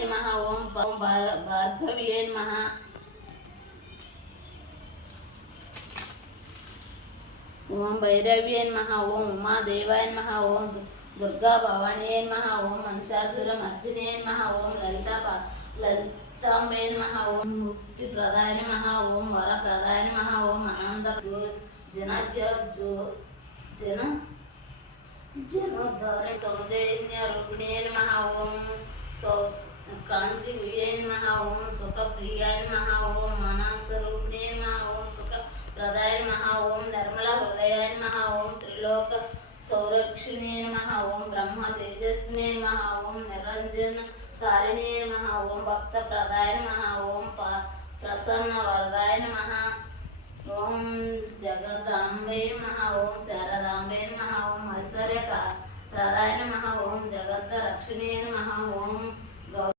नमः ओम भार्गव्ये नमः ओम भैरव्ये नमः ओम उमादेवाय नमः ओम दुर्गा भवानी नमः ओम मनसासुरमर्दिने नमः ओम ललितांबे नमः ओम मुक्तिप्रदाय नमः ओम वरप्रदाय नमः ओम आनंद जनोद्धारे सौजन्य रूपिणे नमः ओम कांति विजय नमः ओम सुखप्रियाय नमः ओम मानसरूपिणे नमः ओम सुखप्रदाय नमः ओम निर्मला हृदयाय नमः ओम त्रिलोक सौरक्षिणे नमः ओम ब्रह्म तेजस्विने नमः ओम निरंजन कारिणे नमः ओम भक्तप्रदाय नमः ओम प्रसन्न वरदाय नमः ओम जगदांबे नमः ओम शारदांबे नमः ओम ऐश्वर्य प्रदाय नमः ओम जगद्रक्षिणे नमः ओम